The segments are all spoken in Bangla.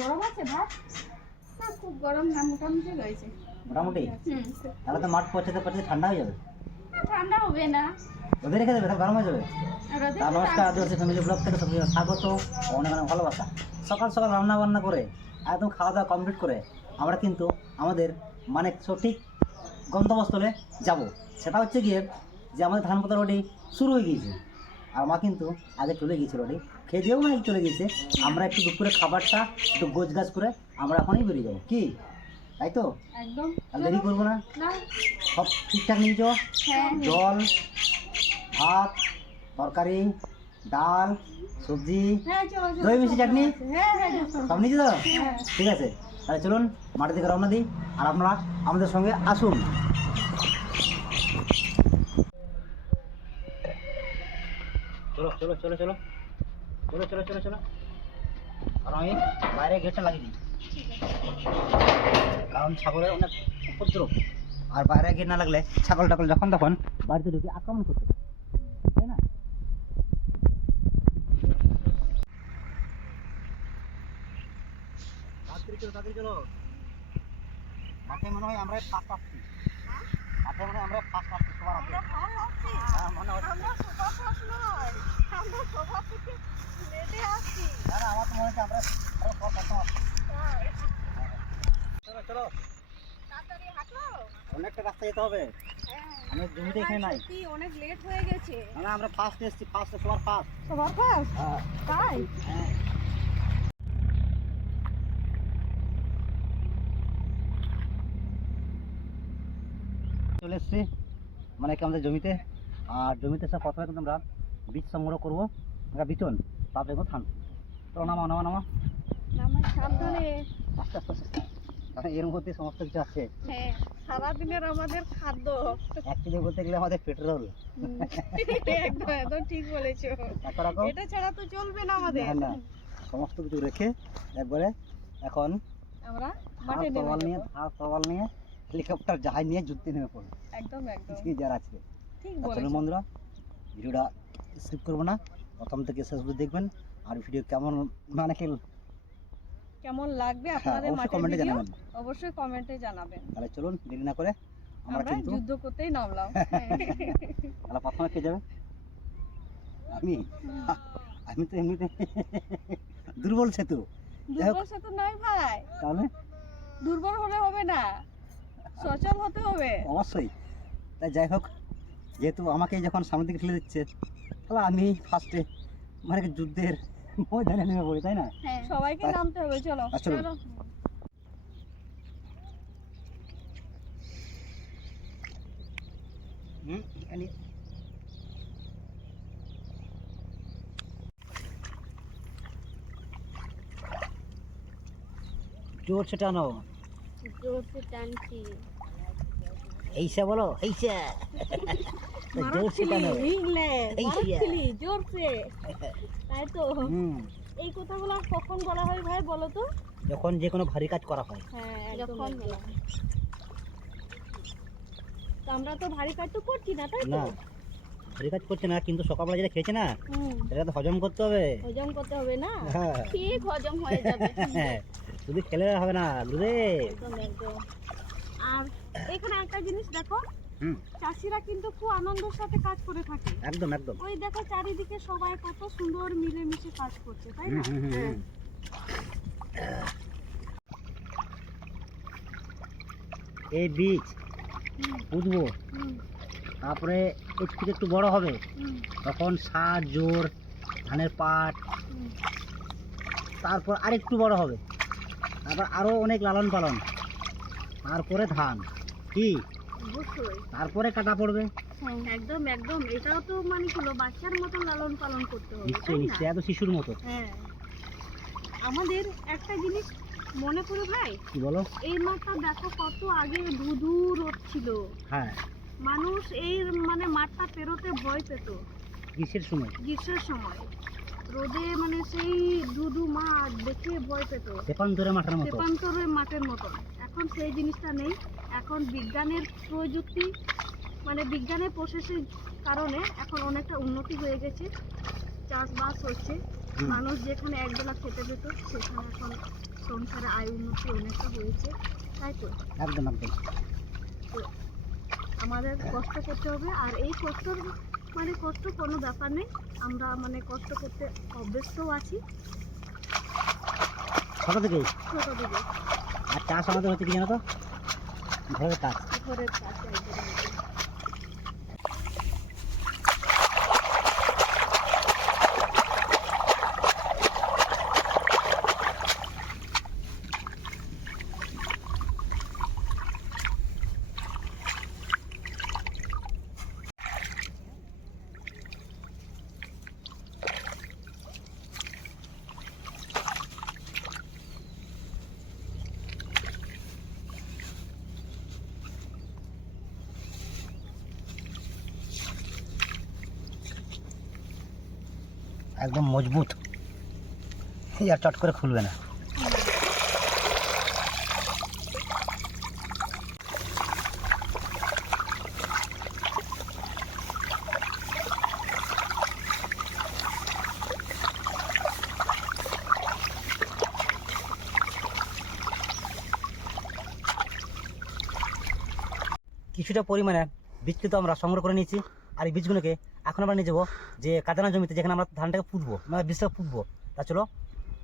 গরম আছে ভাত? না খুব গরম না, মোটামুটি রয়েছে। মোটামুটি? তাহলে তো মাঠ পৌঁছাতে পৌঁছাতে ঠান্ডা হয়ে যাবে। ঠান্ডা হবে না, রোদে রেখে দেবে, তাহলে গরম হয়ে যাবে। রোদে তার নমস্কার, আদিবাসী ফ্যামিলি ব্লগ থেকে সবাই স্বাগত, অনেক অনেক ভালোবাসা। সকাল সকাল রান্না বান্না করে একদম খাওয়া দাওয়া কমপ্লিট করে আমরা কিন্তু আমাদের মানে সঠিক গন্তব্যস্থলে যাব। সেটা হচ্ছে গিয়ে যে আমাদের ধান পাতা রোডে শুরু হয়ে গিয়েছে, আর মা কিন্তু আগে চলে গিয়েছে রোডে, খেয়ে দিয়েও না চলে গিয়েছে। আমরা একটু দুপুরে খাবারটা একটু গোছ গাছ করে আমরা এখনই বেরিয়ে যাবো, কি তাই তো? একদম আর দেরি করবো না, না। সব ঠিকঠাক নিয়ে যাও। হ্যাঁ, জল, ভাত, তরকারি, ডাল, সবজি, হ্যাঁ চলো চলো। দই মিষ্টি চাটনি হ্যাঁ হ্যাঁ চলো। সব নিয়েছি তো? হ্যাঁ। ঠিক আছে, তাহলে চলুন মাঠের দিকে রওনা দিই, আর আপনারা আমাদের সঙ্গে আসুন। চলো চলো চলো চলো চলো চলো চলো চলো। আর আমি বাইরে গেটটা লাগিয়ে দিই, কারণ ছাগলের অনেক উপদ্রব, আর বাইরে গেট না লাগলে ছাগল টাগল যখন তখন বাড়িতে ঢুকে আক্রমণ করতে পারে, তাই না? তাড়াতাড়ি চলো, তাড়াতাড়ি চলো। মাঠে মনে হয় আমরা ফার্স্ট আসছি, মাঠে মনে হয় আমরা ফার্স্ট আসছি সবার আগে। হ্যাঁ মনে হচ্ছে। না না, আমার তো মনে হচ্ছে আমরা সব প্রথম আসছি। চলো চলো, অনেকটা রাস্তা যেতে হবে, আমি জমিতে এখানে নাই। অনেক লেট হয়ে গেছে। না না, আমরা ফার্স্ট এসেছি, ফার্স্ট সবার ফার্স্ট। সবার ফার্স্ট? হ্যাঁ তাই? হ্যাঁ। চলে এসছি মানে কি আমাদের জমিতে, আর জমিতে এসে প্রথমে কিন্তু আমরা বীজ সংগ্রহ করবো, আমরা বিচন, তারপরে কিন্তু ধান। তো নামা নামা নামা, আমার সাবধানে। আস্তে আস্তে আস্তে, কারণ এর মধ্যে সমস্ত কিছু আছে। হ্যাঁ, সারাদিনের আমাদের খাদ্য। অ্যাকচুয়ালি বলতে গেলে আমাদের পেট্রোল। একদম একদম ঠিক বলেছো, এটা ছাড়া তো চলবে না আমাদের। না, সমস্ত কিছু রেখে একবারে এখন আমরা ধান মাঠে নেমে তওয়াল নিয়ে, যাবো। ধান তওয়াল নিয়ে, হেলিকপ্টার জাহাজ নিয়ে যুদ্ধে নেমে পড়বে। একদম একদম কি যার আছে। ঠিক চলুন বলেছো। বন্ধুরা, ভিডিওটা স্কিপ করবো না, প্রথম থেকে শেষ অবধি দেখবেন। আর ভিডিও কেমন মানে কি কেমন লাগবে হ্যাঁ, আপনাদের অবশ্যই মাঠের কমেন্টে ভিডিও জানাবেন। অবশ্যই কমেন্টে জানাবেন। তাহলে চলুন দেরি না করে আমরা আমরা কিন্তু যুদ্ধ করতেই নামলাম। তাহলে প্রথমে কে যাবে? আমি আমি তো এমনিতে দুর্বল সেতু। দুর্বল সেতু নয় ভাই, তাহলে দুর্বল হলে হবে না, সচল হতে হবে। অবশ্যই। তাই যাই হোক, যেহেতু আমাকে যখন সামনের দিকে ঠেলে দিচ্ছে, তাহলে আমি ফার্স্টে মানে কি যুদ্ধের ময়দানে নেমে পড়ি, তাই না? হ্যাঁ, সবাইকে নামতে হবে। চলো চলো। চলো। এখানে জোর সে টানো, জোরসে টানছি। এইসা বলো, এইসা জোর সে টানো। জোরসে, তাই তো। এই কথাগুলো কখন বলা হয় ভাই বলো তো? যখন যে কোনো ভারী কাজ করা হয়। হ্যাঁ, যখন বলা হয়। তো আমরা তো ভারী কাজ তো করছি না, তাই তো? না, ভারী কাজ করছে না, কিন্তু সকালবেলা যেটা খেয়েছে না, হুম, সেটা তো হজম করতে হবে। হজম করতে হবে না? হ্যাঁ। ঠিক হজম হয়ে যাবে। শুধু খেলে হবে না রে। একদম একদম। আর এখানে একটা জিনিস দেখো, হুম, চাষিরা কিন্তু খুব আনন্দের সাথে কাজ করে থাকে। একদম একদম। ওই দেখো চারিদিকে সবাই কত সুন্দর মিলেমিশে কাজ করছে, তাই না? হুম, হুম, হুম, হুম। এই বীজ বুঝবো, হুম, তারপরে একটু থেকে একটু বড় হবে, হুম, তখন সার জোর, ধানের পাট, হুম। তারপর আরেকটু বড় হবে, তারপর আরো অনেক লালন পালন, তারপরে ধান, কি অবশ্যই। তারপরে কাটা পড়বে। হ্যাঁ, একদম একদম। এটাও তো মানে হলো বাচ্চার মতো লালন পালন করতে হবে, নিশ্চয়ই তাই না? নিশ্চয়ই, এত শিশুর মতো। হ্যাঁ, আমাদের একটা জিনিস মনে করে ভাই, কি বলো? এই মাঠটা দেখো কত আগে ধুধু রোদ ছিল। হ্যাঁ, মানুষ এই মানে মাঠটা পেরোতে ভয় পেত গ্রীষ্মের সময়, গ্রীষ্মের সময়। রোদে মানে সেই ধুধু মাঠ দেখে ভয় পেত, তেপান্তরে মাঠের মতো। তেপান্তরের মাঠের মতন। এখন সেই জিনিসটা নেই। এখন বিজ্ঞানের প্রযুক্তি মানে বিজ্ঞানের প্রসেসের কারণে এখন অনেকটা উন্নতি হয়ে গেছে, চাষবাস হচ্ছে। মানুষ যেখানে একবেলা খেতে পেত সেখানে এখন সংসারে আয় উন্নতি অনেকটা হয়েছে, তাই তো? একদম একদম। তো আমাদের কষ্ট করতে হবে, আর এই কষ্টর কষ্ট কোনো ব্যাপার নেই, আমরা কষ্ট করতে অভ্যস্তও আছি ছোটো থেকেই। ছোটো থেকে। আর চাষ আমাদের হচ্ছে কি জানো তো, ঘরের কাজ। ঘরের কাজ একদম। একদম মজবুত, আর চট করে খুলবে না। কিছুটা পরিমাণে বীজ কিন্তু আমরা সংগ্রহ করে নিয়েছি, আর এই বীজগুলোকে এখন আমরা নিয়ে যাবো যে কাদানা জমিতে, যেখানে আমরা ধানটাকে পুঁতবো, মানে বীজটাকে পুঁতবো। তা চলো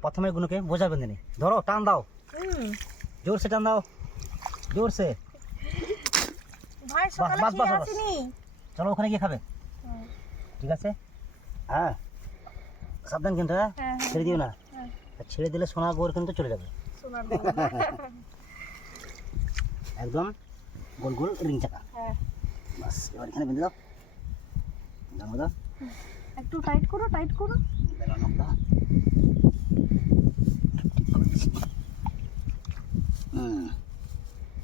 প্রথমে এগুলোকে বোঝা বেঁধে নিই। ধরো, টান দাও, জোরসে টান দাও, জোরসে। ভাই সকালে খেয়ে আসিনি। চলো ওখানে গিয়ে খাবে, ঠিক আছে? হ্যাঁ সাবধান কিন্তু, হ্যাঁ ছেড়ে দিও না, ছেড়ে দিলে সোনা গোর কিন্তু চলে যাবে। একদম গোল গোল রিং চাকা। বাস এবার এখানে বেঁধে দাও, জানো দাও, একটু টাইট করো, টাইট করো।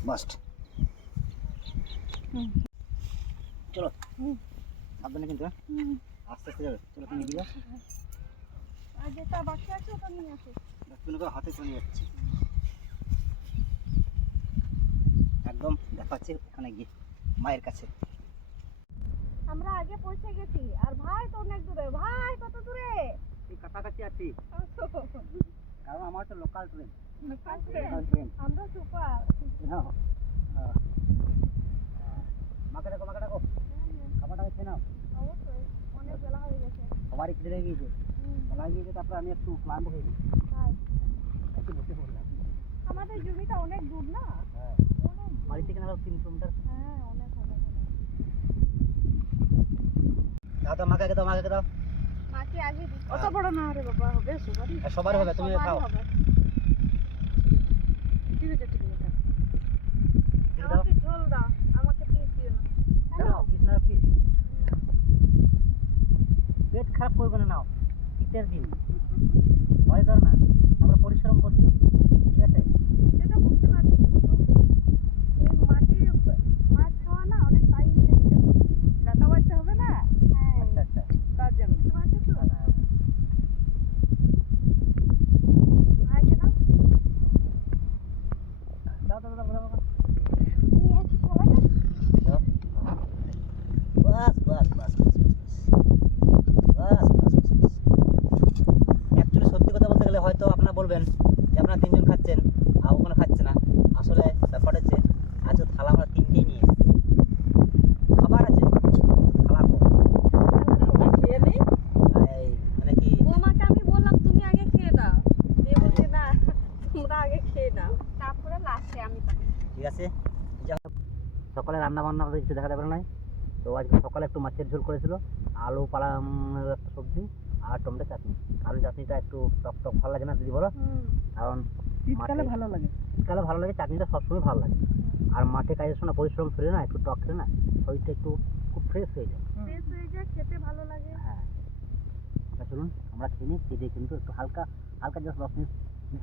বাস্ট। চলো সাবধানে কিন্তু, আস্তে আস্তে যাবে। চলো তুমি দিকে, আর যেটা বাকি আছে ওটা নিয়ে আসো। হাতে চলে যাচ্ছে একদম, দেখাচ্ছে ওখানে গিয়ে মায়ের কাছে। আমরা আগে পৌঁছে গেছি, আর ভাই তো অনেক দূরে। ভাই কত দূরে? এই কাছাকাছি আছি, কারণ আমার তো লোকাল ট্রেন। আমরা সুপার। মাকে ডাকো, মাকে ডাকো, খাবারটা খেয়ে নাও। অবশ্যই, অনেক বেলা হয়ে গেছে। সবারই খিদে লেগে গিয়েছে, বেলা হয়ে গিয়েছে। তারপরে আমি একটু ক্লান্ত হয়ে গেছি, একটু বসে পড়লাম। আমাদের জমিটা অনেক দূর না? হ্যাঁ, বাড়ি থেকে না 300 মিটার। হ্যাঁ, অনেক অনেক অনেক। দাও দাও, মাকে দাও, মাকে দাও। মাকে আগে দিই। অত বড় না রে বাবা, হবে সবারই। সবার হবে, তুমি খাও। ঠিক আছে, ঠিক আছে। দাও, আমাকে ঝোল দাও, আমাকে পিস দিও না। দাও পিস না, পিস। পেট খারাপ করবে না, নাও। শীতের দিন ভয় কর না, আমরা পরিশ্রম করছি, ঠিক আছে? সেটা বুঝতে পারছি, কিন্তু এই মাটি মাছ খাওয়া না অনেক টাইম লেগে যাবে, কাটা বাড়তে হবে না। হ্যাঁ, আচ্ছা আচ্ছা, তার জন্য বুঝতে পারছো তো। ভাইকে দাও। দাও দাও দাও দাও। নিয়ে আসি সবাইকে। দাও। বাস বাস বাস বাস বাস বাস বাস। অ্যাকচুয়ালি সত্যি কথা বলতে গেলে হয়তো আপনারা বলবেন যে আপনারা 3 জন খাচ্ছেন আর ওখানে খাচ্ছে না। আসলে ব্যাপারটা হচ্ছে আজকে থালা আমরা 3টেই নিয়ে এসেছি। খাবার আছে কিন্তু থালা কম। খেয়ে নেই। মানে কি, বৌমাকে আমি বললাম তুমি আগে খেয়ে নাও, দিয়ে বলছে না তোমরা আগে খেয়ে নাও, তারপরে লাস্টে আমি খাবো। ঠিক আছে? যা হোক, সকালে রান্না বান্না আমাদের কিছু দেখাতে পারে নাই। তো আজকে সকালে একটু মাছের ঝোল করেছিল, আলু পালামের একটা সবজি আর টমেটো চাটনি। কারণ চাটনিটা একটু টক টক ভালো লাগে না দিদি, বলো? কারণ শীতকালে ভালো লাগে, শীতকালে ভালো লাগে, চাটনিটা সবসময় ভালো লাগে। আর মাঠে কাজের সময় পরিশ্রম ফিরে না, একটু টক খেলে না শরীরটা একটু খুব ফ্রেশ হয়ে যায়। ফ্রেশ হয়ে যায়, খেতে ভালো লাগে। হ্যাঁ, তা চলুন আমরা খেয়ে নিই। খেয়ে দিয়ে কিন্তু একটু হালকা হালকা জাস্ট 10 মিনিট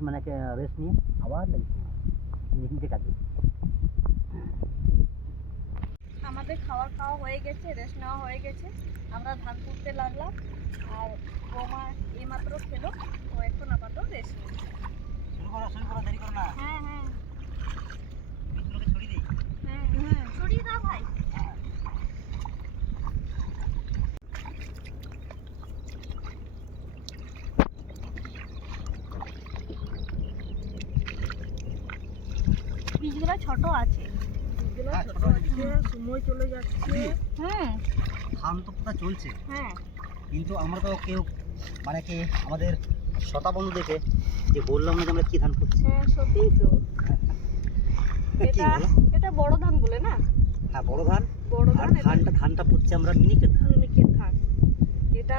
মানে রেস্ট নিয়ে আবার লাগছে নিচে কাজে। আমাদের খাওয়া হয়ে গেছে, রেস্ট নেওয়া হয়ে গেছে, আমরা ধান তুলতে লাগলাম। আর বৌমা এইমাত্র খেলো, ও এখন আপাতত রেস্ট নেই। শুরু করো, দেরি করো না। হ্যাঁ হ্যাঁ বীজগুলোকে ছড়িয়ে দিই। হ্যাঁ হ্যাঁ, ছড়িয়ে দাও ভাই। বীজগুলো ছোট আছে। বীজগুলো হ্যাঁ, ছোট ছোট আছে। আছে, সময় চলে যাচ্ছে। হুম, ধান তো পোতা চলছে, হ্যাঁ, কিন্তু আমরা তো কেউ মানে কি আমাদের শতা বন্ধু দেখে যে বললাম না যে আমরা কি ধান করছি। হ্যাঁ, সত্যিই তো। কি এটা বলো? এটা বড় ধান বলে না? হ্যাঁ, বড় ধান। বড় আর ধান, ধানটা পুঁতছি আমরা মিনিকেট ধান। মিনিকেট ধান। এটা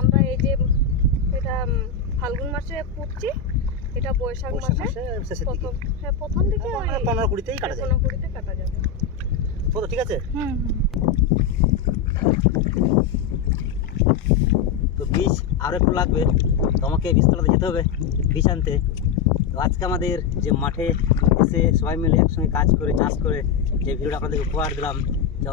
আমরা এই যে এটা ফাল্গুন মাসে পুঁতছি, এটা বৈশাখ বৈশাখ মাসে মাসে শেষের দিকে, প্রথম দিকে ওই 15-20তেই কাটা যায়। 15-20 কাটা যাবে। তো ঠিক আছে। হুম, তো বীজ আরও একটু লাগবে, তো আমাকে বীজতলাতে যেতে হবে বীজ আনতে। তো আজকে আমাদের যে মাঠে এসে সবাই মিলে একসঙ্গে কাজ করে চাষ করে যে ভিডিওটা আপনাদের উপহার দিলাম, তো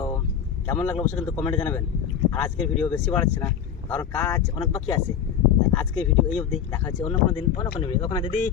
কেমন লাগলো অবশ্যই কিন্তু কমেন্টে জানাবেন। আর আজকের ভিডিও বেশি বাড়াচ্ছে না, কারণ কাজ অনেক বাকি আছে। তাই আজকের ভিডিও এই অবধি, দেখা হচ্ছে অন্য কোনো দিন অন্য কোনো ভিডিও। ওখানে দিদি